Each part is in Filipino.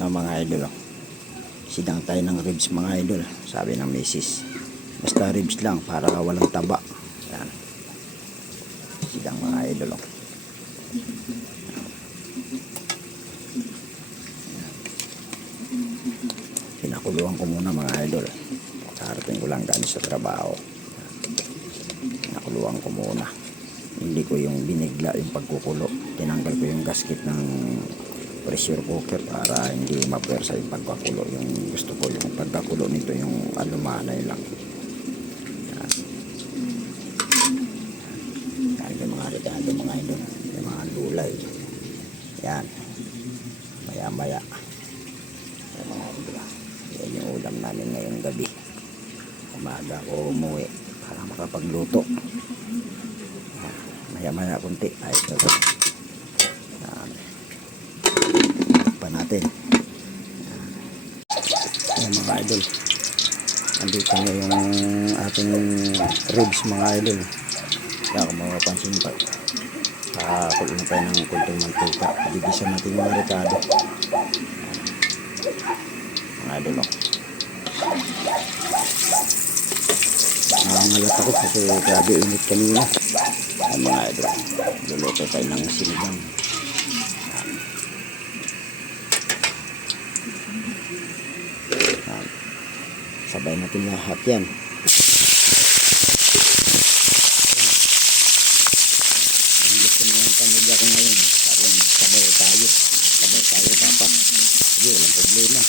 Mga idol, sidang tayo ng ribs mga idol, sabi ng misis. Basta ribs lang para walang taba. Yan. Sidang mga idol. Pinakuluan ko muna mga idol. Harating ko lang galing sa trabaho. Pinakuluan ko muna. Hindi ko yung binigla yung pagkukulo. Tinanggal ko yung gasket ng pressure cooker para hindi mapersa yung pagkakulo. Yung gusto ko yung pagkakulo nito yung alumanay lang. Yan. Yan yung mga regalo mga idol, yung mga gulay. Yan, maya maya yan mga idol. Yan yung ulam namin ngayong gabi. Umaga ko umuwi para makapagluto. Maya maya kunti ayos na ito. Natin. Ayan mga idol, andito na yung ating ribs mga idol. Kaya kung mapapansin pa, kakakulo na tayo ng kunting mantika. Gigisa natin yung rekado mga idol. Nangangalat ako kasi grabe init kanina. Ayan mga idol, luluto tayo ng sinigang. Sabay natin lahat yan. Ang gusto na yung pamilya ko ngayon. Sabay tayo. Sabay tayo papa. Sige, walang problema.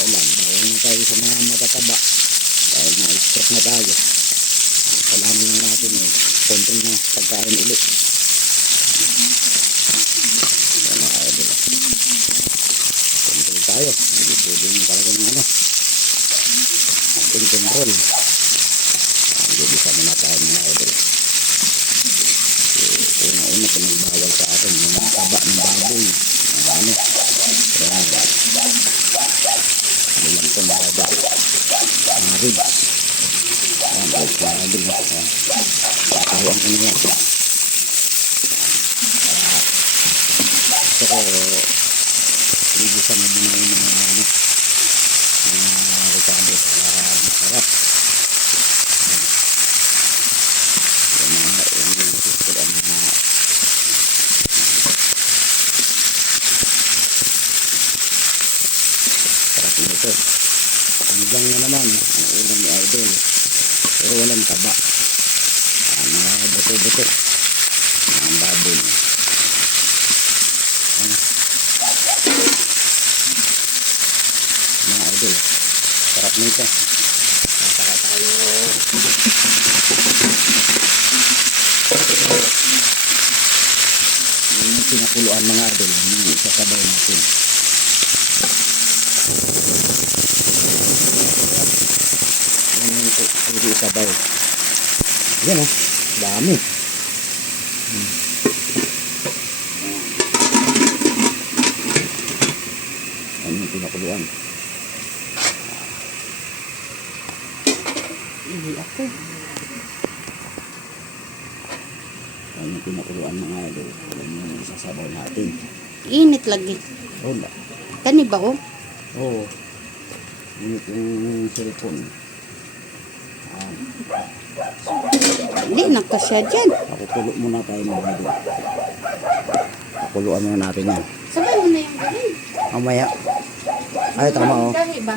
Bawal na tayo sa mga matataba. Dahil na-stroke na tayo. Kailangan lang natin control na pagkain ulit. Yan mga idol. Control tayo. Hindi pwede yung talagang ating control. Hindi sa mga tayo mga idol. Una-una pinagbawal sa atin yung taba ng baboy. Kaya bilang ito mga idol. Mga ribs. Ayan, ribs mga idol. Patawang ko na yan. Gusto ko ligisan mo muna yung mga rekado para masarap. Sarap nito. Hanggang na naman ang ulam ni idol, pero walang taba. Mga buto-buto ng baboy. Mga idol, sarap nito. Saka tayo yung pinakuluan mga idol, yung isasabay natin. Yung pwede isabay. Yan dami. Yan yung pinakuluan. Hindi ako. Yan yung pinakuluan mga idol. Alam mo yung isasabaw natin. Init lagi. Wala. Kani ba oh? Oo. Init yung cellphone. Hindi nakasya dyan. Pakukulo muna tayo mga idol. Pakuluan muna natin yan. Sabay mo na yung galing. Mamaya. Ay tama Dali ba?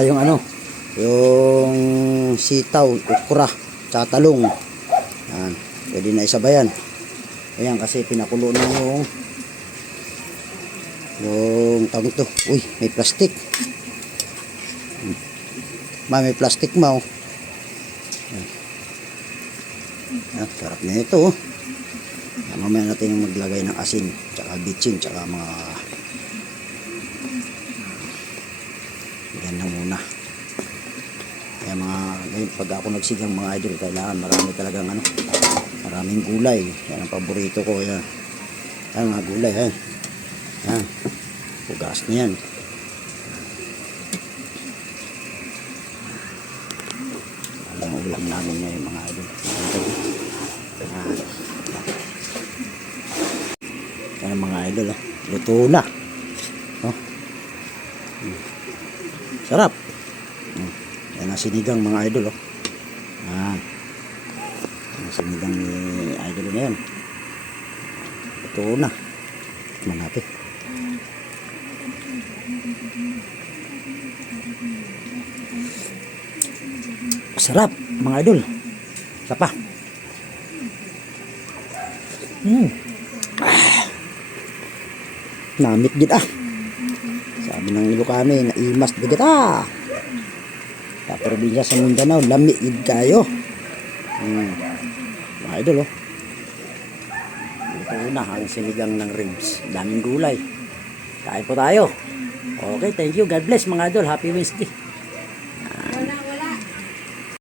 Yung yung sitaw, ukra, tsaka talong. Yan. Pwede na isabayan. Ayan kasi pinakulo na yung tawag ito. Uy, may plastic. May plastic ma. Yan, sarap na ito. Yan, mamaya natin maglagay ng asin, tsaka bitchin, tsaka mga yan na muna. Kaya pag ako nagsigang mga idol, kailangan marami talagang maraming gulay. Yan ang paborito ko. Yan mga gulay. Yan pugas na yan. Ang ulam namin ngayon mga idol. Yan ang mga idol. Luto na. Sarap. Yan ang sinigang mga idol, oh. Yan. Ang sinigang ni idol na yan. Ito na. Tikman natin. Sarap, mga idol. Isa pa. Namit gid ah. Sabi ng Ilocano, naimas digit ah. Sa probinsya sa Mindanao, lami gid kayo. Mga idol, oh. Ito na ang sinigang ng ribs. Daming gulay. Kain po tayo. Okay, thank you. God bless mga idol. Happy Wednesday.